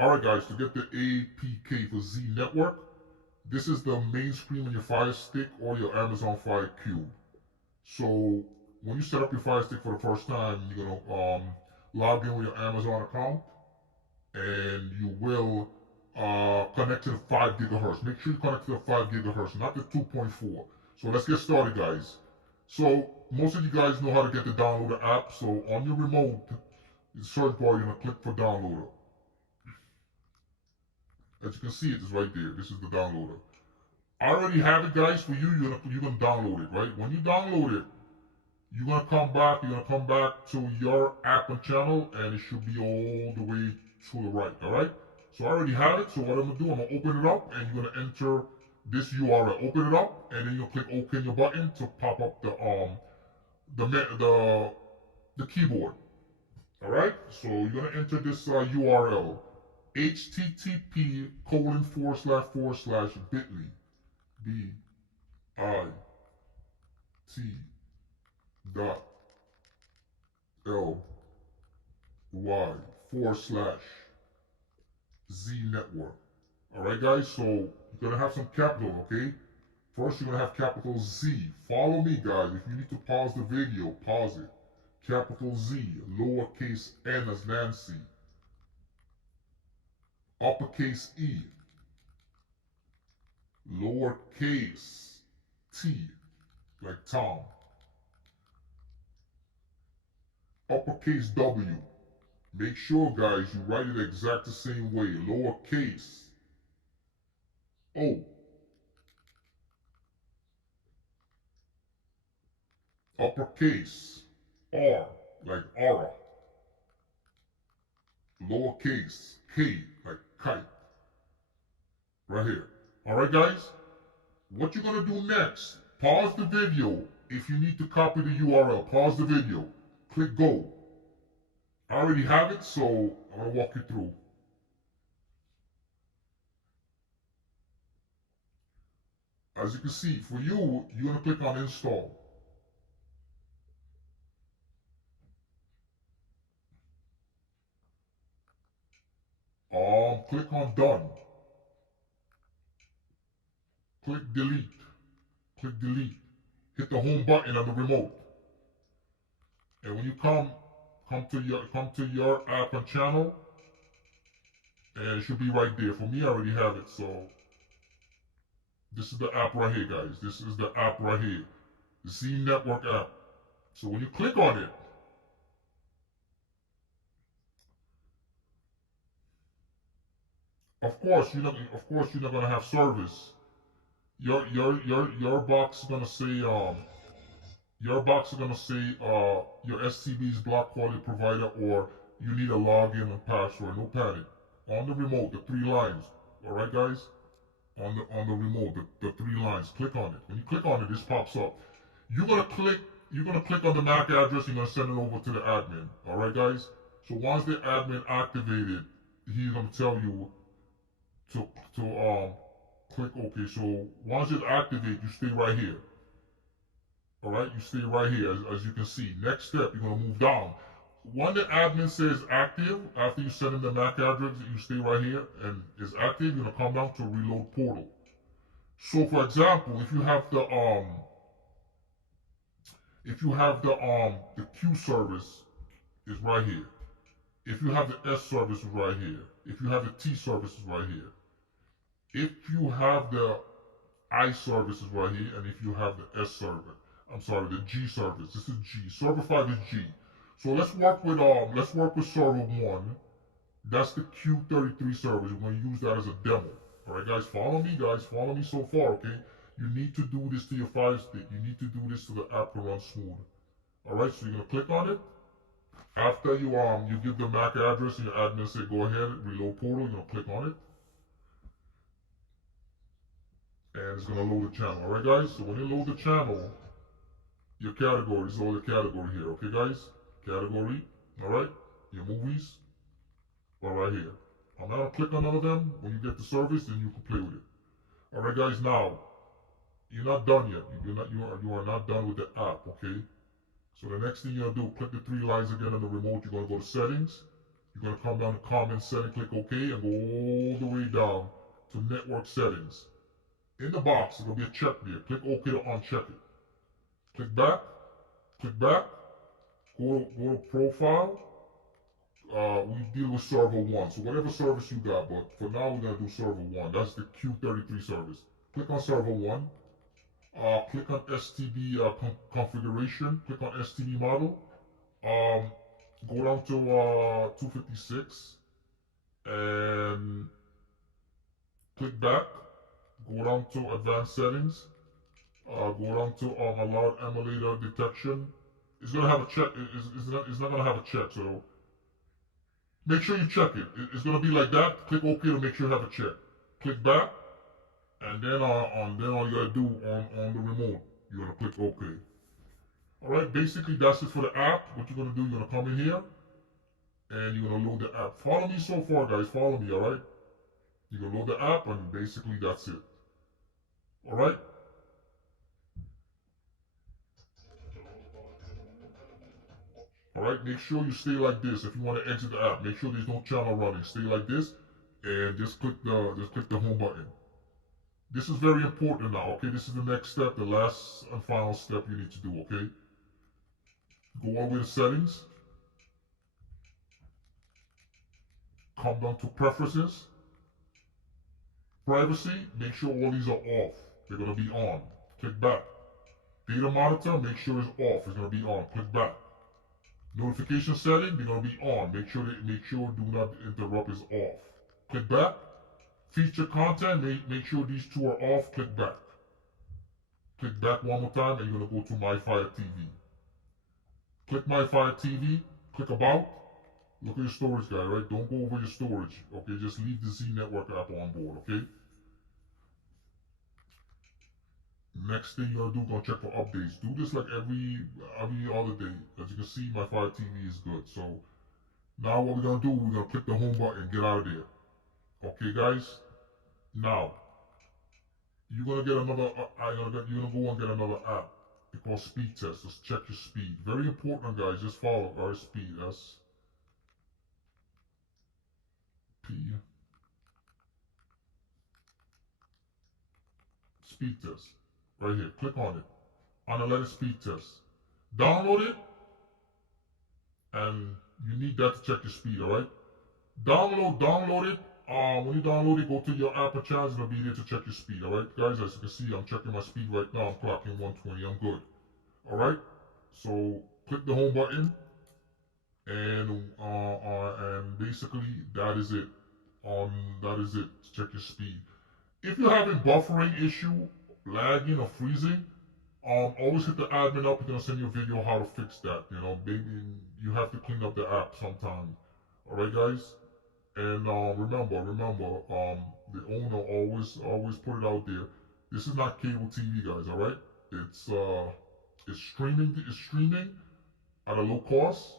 Alright guys, to get the APK for Z Network, this is the main screen on your Fire Stick or your Amazon Fire Cube. So when you set up your Fire Stick for the first time, you're gonna log in with your Amazon account, and you will connect to the 5 gigahertz. Make sure you connect to the 5 gigahertz, not the 2.4. So let's get started, guys. So most of you guys know how to get the downloader app. So on your remote, the search bar, you're gonna click for downloader. As you can see, it is right there. This is the downloader. I already have it, guys. For you, you're gonna download it, right? When you download it, you're gonna come back. You're gonna come back to your app and channel, and it should be all the way to the right. All right. So I already have it. So what I'm gonna do, I'm gonna open it up, and you're gonna enter this URL. Open it up, and then you'll click OK on your button to pop up the keyboard. All right. So you're gonna enter this URL. http:// bit.ly/Z network. Alright guys, so you're gonna have some capital, okay? First you're gonna have capital Z. Follow me guys. If you need to pause the video, pause it. Capital Z, lowercase n as Nancy, uppercase E, lowercase t, like Tom, uppercase W. Make sure, guys, you write it exact the same way. Lowercase O, uppercase R, like aura, lowercase K, like kite. Right here. Alright, guys? What you're gonna do next, pause the video. If you need to copy the URL, pause the video. Click go. I already have it, so I'm gonna walk you through. As you can see, for you, you're gonna click on install. Click on done. Click delete. Click delete. Hit the home button on the remote. And when you come to your app and channel, and it should be right there. For me, I already have it, so this is the app right here, guys. This is the app right here. The Z Network app. So when you click on it, of course you're not gonna have service. Your box is gonna say your STB is block quality provider, or you need a login and password. No panic. On the remote, the 3 lines. All right, guys. On the remote, the 3 lines. Click on it. When you click on it, this pops up. You're gonna click on the MAC address. You're gonna send it over to the admin. All right, guys. So once the admin activated, he's gonna tell you to click OK. So once it activates, you stay right here. All right, you stay right here. As you can see, next step, you're gonna move down. When the admin says active, after you send in the MAC address, you stay right here and it's active. You're gonna come down to reload portal. So, for example, the Q service is right here. If you have the S service is right here. If you have the T service is right here. If you have the I service is right here, and if you have the S service, the G service. This is G. Server 5 is G. So let's work with server 1. That's the Q33 service. We're going to use that as a demo. Alright guys, follow me so far, okay? You need to do this to your Fire Stick. You need to do this so the app can run smooth. Alright, so you're gonna click on it. After you give the MAC address and your admin say go ahead, reload portal, you're gonna click on it. And it's gonna load the channel. Alright guys, so when you load the channel, your category is all the category here, okay guys? Category, alright? Your movies are right here. I'm not gonna click on none of them. When you get the service, then you can play with it. Alright guys, now you're not done yet. You are not done with the app, okay? So the next thing you're gonna do, click the 3 lines again on the remote. You're gonna go to settings. You're gonna come down to comment setting, click OK, and go all the way down to network settings. In the box, there's gonna be a check there. Click OK to uncheck it. Click back, go to profile. We deal with server 1, so whatever service you got, but for now we're gonna do server 1. That's the Q33 service. Click on server 1. Click on STB configuration. Click on STB model. Go down to 256 and click back. Go down to advanced settings. Go down to allowed emulator detection. It's gonna have a check. It's not gonna have a check, so make sure you check it. It's gonna be like that. Click OK to make sure you have a check. Click back, and then all you gotta do on the remote, you're gonna click OK. All right. Basically, that's it for the app. What you're gonna do, you're gonna come in here, and you're gonna load the app. Follow me so far, guys. Follow me. All right. You're gonna load the app, and basically that's it. All right. Alright, make sure you stay like this. If you want to exit the app, make sure there's no channel running. Stay like this and just click the home button. This is very important now, okay? This is the next step, the last and final step you need to do, okay? Go all the way to settings. Come down to preferences. Privacy, make sure all these are off. They're gonna be on. Click back. Data monitor, make sure it's off. It's gonna be on. Click back. Notification setting, they're gonna be on. Make sure do not interrupt is off. Click back. Feature content, make sure these two are off. Click back. Click back one more time, and you're gonna go to My Fire TV. Click My Fire TV. Click about. Look at your storage guide, right? Don't go over your storage. Okay, just leave the Z Network app on board. Okay. Next thing you're gonna do, gonna check for updates. Do this like every other day. As you can see, My Fire TV is good. So now what we're gonna do, we're gonna click the home button and get out of there. Okay, guys. Now you're gonna get another. You're gonna go and get another app. It's called Speed Test. Just check your speed. Very important, guys. Just follow our speed. That's P. Speed Test. Right here. Click on it. Unleaded speed test. Download it, and you need that to check your speed, alright? Download it. When you download it, go to your app channels, and it'll be there to check your speed, alright? Guys, as you can see, I'm checking my speed right now. I'm clocking 120. I'm good. Alright? So click the home button, and basically that is it. That is it to check your speed. If you're having buffering issue, lagging or freezing, always hit the admin up. He's gonna send you a video how to fix that. You know, maybe you have to clean up the app sometime. All right, guys. And remember, the owner always put it out there. This is not cable TV, guys. All right, it's streaming at a low cost,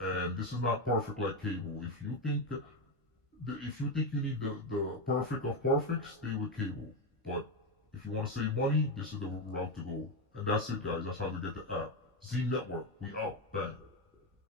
and this is not perfect like cable. If you think you need the perfect of perfect, stay with cable. But if you want to save money, this is the route to go. And that's it, guys. That's how to get the app. Z Network. We out. Bang.